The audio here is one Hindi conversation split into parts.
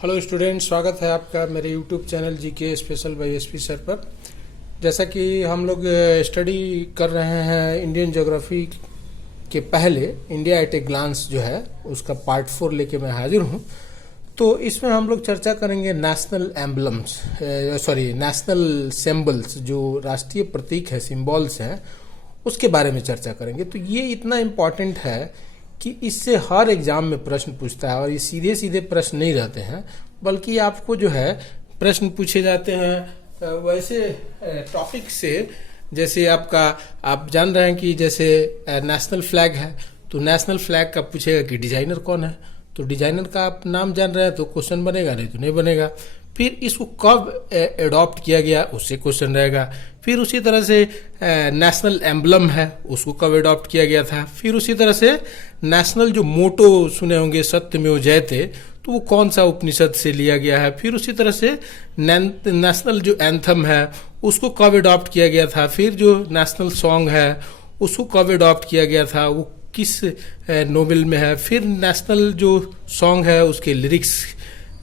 हेलो स्टूडेंट, स्वागत है आपका मेरे YouTube channel GK special bye SP sir पर। जैसा कि हम लोग स्टडी कर रहे हैं इंडियन ज्योग्राफी के पहले इंडिया एट ए ग्लांस जो है उसका पार्ट 4 लेके मैं हाजिर हूं। तो इसमें हम लोग चर्चा करेंगे नेशनल एम्बलम्स, नेशनल सिंबल्स, जो राष्ट्रीय प्रतीक है, सिंबल्स हैं, उसके बारे में चर्चा करेंगे। तो ये इतना इम्पोर्टेंट है कि इससे हर एग्जाम में प्रश्न पूछता है, और ये सीधे सीधे प्रश्न नहीं रहते हैं, बल्कि आपको जो है प्रश्न पूछे जाते हैं वैसे टॉपिक से। जैसे आप जान रहे हैं कि जैसे नेशनल फ्लैग है, तो नेशनल फ्लैग का पूछेगा कि डिजाइनर कौन है, तो डिजाइनर का आप नाम जान रहे हैं तो क्वेश्चन बनेगा, नहीं तो नहीं बनेगा। फिर इसको कब एडॉप्ट किया गया उससे क्वेश्चन रहेगा। फिर उसी तरह से नेशनल एम्बलम है, उसको कब एडॉप्ट किया गया था। फिर उसी तरह से नेशनल जो मोटो सुने होंगे, सत्यमेव जयते, तो वो कौन सा उपनिषद से लिया गया है। फिर उसी तरह से नेशनल जो एंथम है उसको कब एडॉप्ट किया गया था। फिर जो नेशनल सॉन्ग है उसको कब एडॉप्ट किया गया था, वो किस नोवेल में है। फिर नेशनल जो सॉन्ग है उसके लिरिक्स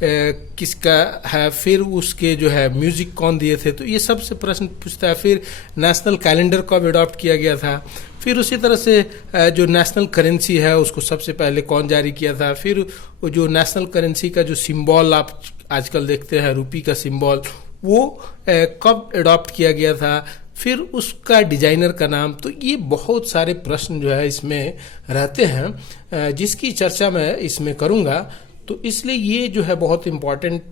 किसका है, फिर उसके जो है म्यूजिक कौन दिए थे, तो ये सब से प्रश्न पूछता है। फिर नेशनल कैलेंडर कब एडॉप्ट किया गया था। फिर उसी तरह से जो नेशनल करेंसी है उसको सबसे पहले कौन जारी किया था। फिर वो जो नेशनल करेंसी का जो सिंबल आप आजकल देखते हैं, रुपी का सिंबल, वो कब एडॉप्ट किया गया था। फिर उसका डिजाइनर का नाम। तो ये बहुत सारे प्रश्न जो है इसमें रहते हैं, जिसकी चर्चा मैं इसमें करूंगा। तो इसलिए ये जो है बहुत इम्पोर्टेंट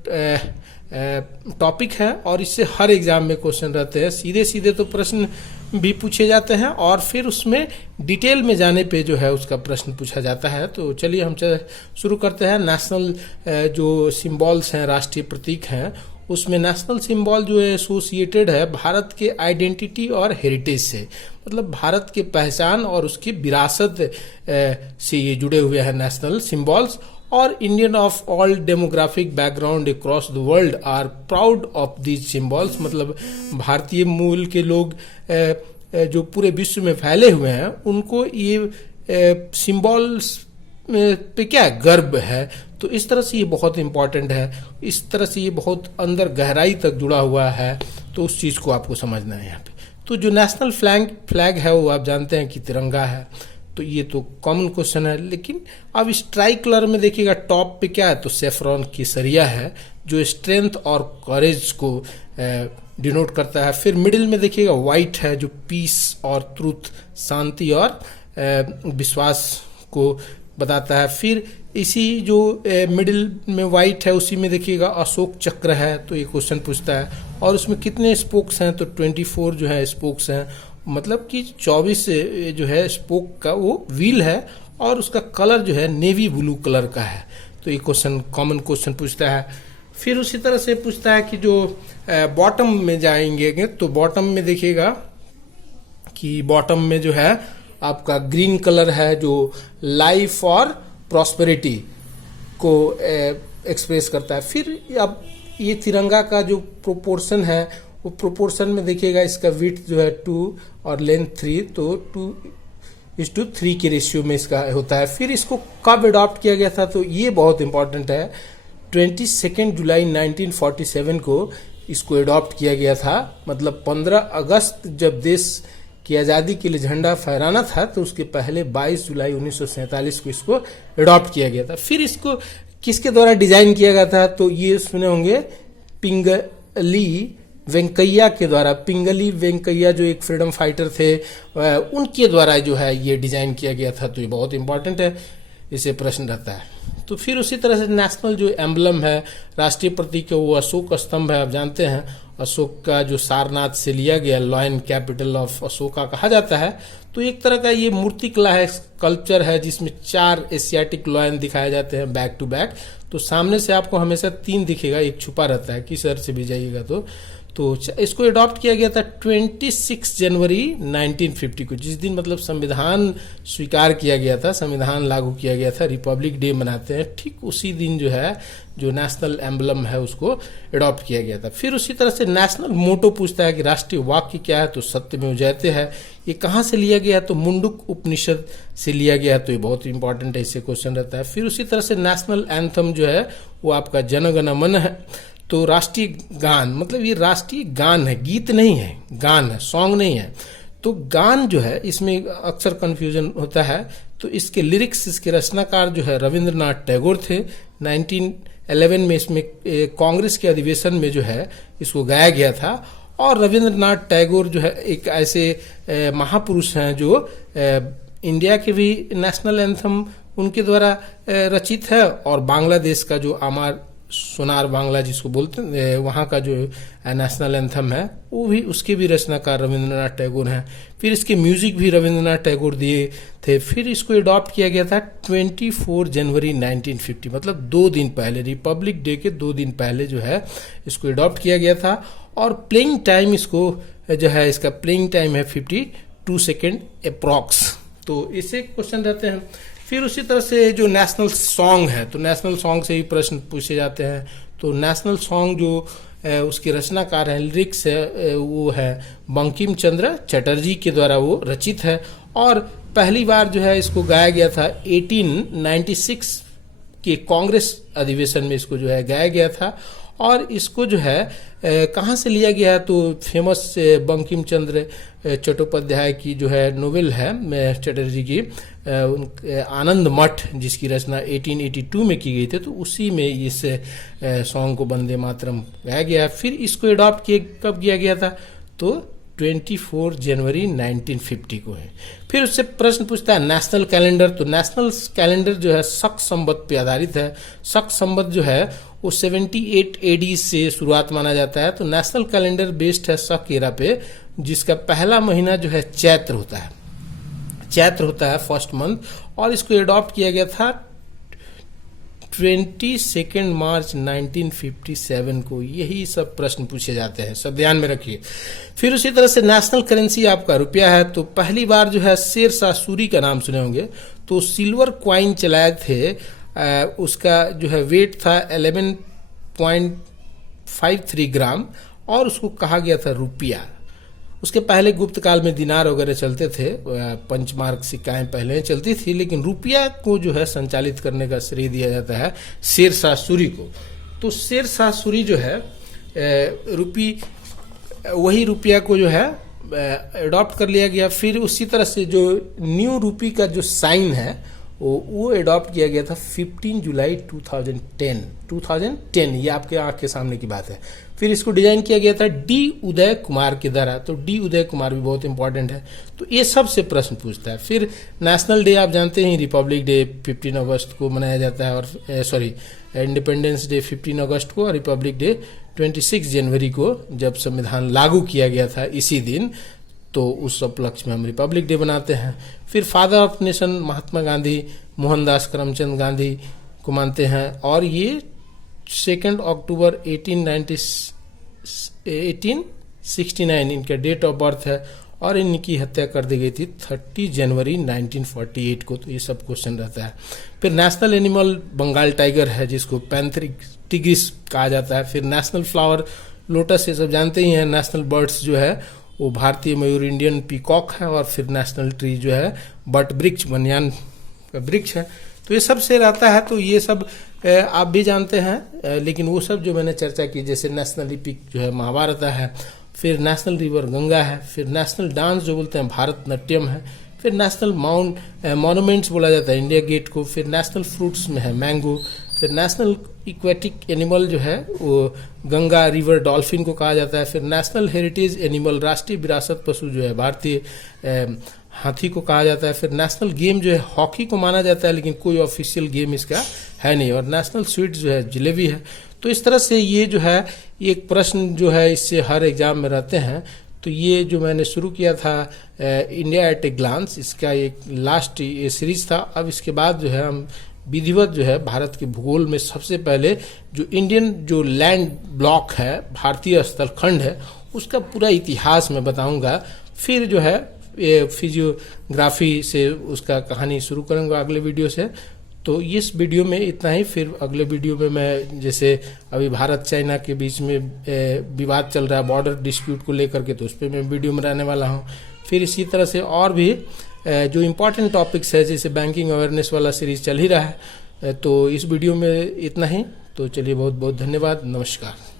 टॉपिक है, और इससे हर एग्जाम में क्वेश्चन रहते हैं। सीधे सीधे तो प्रश्न भी पूछे जाते हैं, और फिर उसमें डिटेल में जाने पे जो है उसका प्रश्न पूछा जाता है। तो चलिए हम शुरू करते हैं। नेशनल जो सिंबल्स हैं, राष्ट्रीय प्रतीक हैं, उसमें नेशनल सिंबल जो है एसोसिएटेड है भारत के आइडेंटिटी और हेरिटेज से, मतलब भारत के पहचान और उसकी विरासत से ये जुड़े हुए हैं नेशनल सिंबल्स। और Indian of all demographic background across the world are proud of these symbols, मतलब भारतीय मूल के लोग जो पूरे विश्व में फैले हुए हैं उनको ये सिंबल्स पे क्या गर्व है। तो इस तरह से ये बहुत इंपॉर्टेंट है, इस तरह से ये बहुत अंदर गहराई तक जुड़ा हुआ है। तो उस चीज को आपको समझना है यहाँ पे। तो जो नेशनल फ्लैग है वो आप जानते हैं कि तिरंगा है, तो ये तो कॉमन क्वेश्चन है। लेकिन अब इस ट्राई कलर में देखिएगा टॉप पे क्या है, तो सेफ्रॉन केसरिया है, जो स्ट्रेंथ और करेज को डिनोट करता है। फिर मिडिल में देखिएगा व्हाइट है, जो पीस और ट्रूथ, शांति और विश्वास को बताता है। फिर इसी जो मिडिल में व्हाइट है उसी में देखिएगा अशोक चक्र है, तो ये क्वेश्चन पूछता है। और उसमें कितने स्पोक्स हैं, तो 24 जो है स्पोक्स हैं, मतलब कि 24 जो है स्पोक का वो व्हील है, और उसका कलर जो है नेवी ब्लू कलर का है। तो ये क्वेश्चन कॉमन क्वेश्चन पूछता है। फिर उसी तरह से पूछता है कि जो बॉटम में जाएंगे, तो बॉटम में देखिएगा कि बॉटम में जो है आपका ग्रीन कलर है, जो लाइफ और प्रॉस्पेरिटी को एक्सप्रेस करता है। फिर अब ये तिरंगा का जो प्रोपोर्शन है, वो प्रोपोर्शन में देखिएगा इसका विड्थ जो है 2 और लेंथ 3, तो 2:3 के रेशियो में इसका होता है। फिर इसको कब अडॉप्ट किया गया था, तो ये बहुत इंपॉर्टेंट है। 22 जुलाई 1947 को इसको अडॉप्ट किया गया था, मतलब 15 अगस्त जब देश की आज़ादी के लिए झंडा फहराना था, तो उसके पहले 22 जुलाई 1947 को इसको अडॉप्ट किया गया था। फिर इसको किसके द्वारा डिजाइन किया गया था, तो ये सुने होंगे पिंगली वेंकैया के द्वारा। पिंगली वेंकैया जो एक फ्रीडम फाइटर थे, उनके द्वारा जो है ये डिजाइन किया गया था। तो ये बहुत इंपॉर्टेंट है, इसे प्रश्न रहता है। तो फिर उसी तरह से नेशनल जो एम्बलम है, राष्ट्रीय प्रतीक है, वो अशोक स्तंभ है। आप जानते हैं अशोक का जो सारनाथ से लिया गया, लॉयन कैपिटल ऑफ अशोका कहा जाता है। तो एक तरह का ये मूर्ति कला है, स्कल्पचर है, जिसमें 4 एशियाटिक लॉयन दिखाए जाते हैं बैक टू बैक। तो सामने से आपको हमेशा 3 दिखेगा, एक छुपा रहता है, किस अर्थ से भी जाइएगा तो इसको अडॉप्ट किया गया था 26 जनवरी 1950 को, जिस दिन मतलब संविधान स्वीकार किया गया था, संविधान लागू किया गया था, रिपब्लिक डे मनाते हैं, ठीक उसी दिन जो है जो नेशनल एम्बलम है उसको अडॉप्ट किया गया था। फिर उसी तरह से नेशनल मोटो पूछता है कि राष्ट्रीय वाक्य क्या है, तो सत्यमेव जयते है। ये कहाँ से लिया गया, तो मुंडुक उपनिषद से लिया गया, तो ये बहुत इंपॉर्टेंट है, इससे क्वेश्चन रहता है। फिर उसी तरह से नेशनल एंथम जो है वो आपका जन गण मन है। तो राष्ट्रीय गान मतलब ये राष्ट्रीय गान है, गीत नहीं है, गान है, सॉन्ग नहीं है। तो गान जो है इसमें अक्सर कंफ्यूजन होता है। तो इसके लिरिक्स, इसके रचनाकार जो है रविंद्रनाथ टैगोर थे। 1911 में इसमें कांग्रेस के अधिवेशन में जो है इसको गाया गया था। और रविंद्रनाथ टैगोर जो है एक ऐसे महापुरुष हैं जो इंडिया के भी नेशनल एंथम उनके द्वारा रचित है, और बांग्लादेश का जो अमर सोनार बांग्ला जिसको बोलते हैं वहाँ का जो नेशनल एंथम है वो भी, उसके भी रचनाकार रविंद्रनाथ टैगोर हैं। फिर इसके म्यूजिक भी रविंद्रनाथ टैगोर दिए थे। फिर इसको अडॉप्ट किया गया था 24 जनवरी 1950, मतलब 2 दिन पहले, रिपब्लिक डे के 2 दिन पहले जो है इसको अडॉप्ट किया गया था। और प्लेइंग टाइम इसको जो है, इसका प्लेइंग टाइम है 52 सेकेंड अप्रॉक्स। तो इससे क्वेश्चन रहते हैं। फिर उसी तरह से जो नेशनल सॉन्ग है, तो नेशनल सॉन्ग से ही प्रश्न पूछे जाते हैं। तो नेशनल सॉन्ग जो उसके रचनाकार हैं, लिरिक्स है, वो है बंकिम चंद्र चटर्जी के द्वारा वो रचित है। और पहली बार जो है इसको गाया गया था 1896 के कांग्रेस अधिवेशन में, इसको जो है गाया गया था। और इसको जो है कहाँ से लिया गया है, तो फेमस बंकिम चंद्र चट्टोपाध्याय की जो है नोवेल है चटर्जी की, आनंद मठ, जिसकी रचना 1882 में की गई थी, तो उसी में इस सॉन्ग को वंदे मातरम गाया गया है। फिर इसको अडॉप्ट कब किया गया था, तो 24 जनवरी 1950 को है। फिर उससे प्रश्न पूछता है नेशनल कैलेंडर। तो नेशनल कैलेंडर जो है शक संवत पे आधारित है। शक संवत जो है वो 78 एडी से शुरुआत माना जाता है। तो नेशनल कैलेंडर बेस्ड है शक एरा पे, जिसका पहला महीना जो है चैत्र होता है, चैत्र होता है फर्स्ट मंथ। और इसको अडॉप्ट किया गया था 22 मार्च 1957 को। यही सब प्रश्न पूछे जाते हैं, सब ध्यान में रखिए। फिर उसी तरह से नेशनल करेंसी आपका रुपया है। तो पहली बार जो है शेर शाह सूरी का नाम सुने होंगे, तो सिल्वर क्वाइन चलाए थे। उसका जो है वेट था 11.53 ग्राम, और उसको कहा गया था रुपया। उसके पहले गुप्त काल में दिनार वगैरह चलते थे, पंचमार्क सिक्काएं पहले चलती थी, लेकिन रुपया को जो है संचालित करने का श्रेय दिया जाता है शेर शाह सूरी को। तो शेर शाह सूरी जो है वही रुपया को जो है अडॉप्ट कर लिया गया। फिर उसी तरह से जो न्यू रूपी का जो साइन है वो अडॉप्ट किया गया था 15 जुलाई 2010। ये आपके आंख के सामने की बात है। फिर इसको डिजाइन किया गया था डी उदय कुमार के द्वारा। तो डी उदय कुमार भी बहुत इंपॉर्टेंट है। तो ये सब से प्रश्न पूछता है। फिर नेशनल डे आप जानते हैं, रिपब्लिक डे 15 अगस्त को मनाया जाता है, और इंडिपेंडेंस डे 15 अगस्त को, और रिपब्लिक डे 26 जनवरी को, जब संविधान लागू किया गया था इसी दिन, तो उस उपलक्ष्य में हम रिपब्लिक डे बनाते हैं। फिर father of nation Mahatma Gandhi, Mohandas Karamchand Gandhi को मानते हैं, और ये 2 अक्टूबर 1869 इनका डेट ऑफ बर्थ है, और इनकी हत्या कर दी गई थी 30 जनवरी 1948 को। तो ये सब क्वेश्चन रहता है। फिर नेशनल एनिमल बंगाल टाइगर है, जिसको पैंथेरिक टिग्रिस कहा जाता है। फिर नेशनल फ्लावर लोटस, ये सब जानते ही हैं। नेशनल बर्ड्स जो है वो भारतीय मयूर, इंडियन पीकॉक है। और फिर नेशनल ट्री जो है बट वृक्ष, बनियान का वृक्ष है। तो ये सब से रहता है। तो ये सब आप भी जानते हैं, लेकिन वो सब जो मैंने चर्चा की, जैसे नेशनल इपिक जो है महाभारत है, फिर नेशनल रिवर गंगा है, फिर नेशनल डांस जो बोलते हैं भारतनाट्यम है, फिर नेशनल मॉन्यूमेंट्स बोला जाता है इंडिया गेट को, फिर नेशनल फ्रूट्स में है मैंगो, फिर नेशनल इक्वेटिक एनिमल जो है वो गंगा रिवर डॉल्फिन को कहा जाता है। फिर नेशनल हेरिटेज एनिमल, राष्ट्रीय विरासत पशु जो है भारतीय हाथी को कहा जाता है। फिर नेशनल गेम जो है हॉकी को माना जाता है, लेकिन कोई ऑफिशियल गेम इसका है नहीं। और नेशनल स्वीट जो है जलेबी है। तो इस तरह से ये जो है एक प्रश्न जो है इससे हर एग्जाम में रहते हैं। तो ये जो मैंने शुरू किया था इंडिया एट ए ग्लांस, इसका एक लास्ट ये सीरीज था। अब इसके बाद जो है हम विधिवत जो है भारत के भूगोल में सबसे पहले जो इंडियन जो लैंड ब्लॉक है, भारतीय स्थल खंड है, उसका पूरा इतिहास मैं बताऊंगा। फिर जो है ये फिजियोग्राफी से उसका कहानी शुरू करूंगा अगले वीडियो से। तो इस वीडियो में इतना ही। फिर अगले वीडियो में मैं, जैसे अभी भारत चाइना के बीच में विवाद चल रहा है बॉर्डर डिस्प्यूट को लेकर के, तो उस पर मैं वीडियो में रहने वाला हूँ। फिर इसी तरह से और भी जो इम्पोर्टेंट टॉपिक्स है, जैसे बैंकिंग अवेयरनेस वाला सीरीज चल ही रहा है। तो इस वीडियो में इतना ही। तो चलिए, बहुत बहुत धन्यवाद, नमस्कार।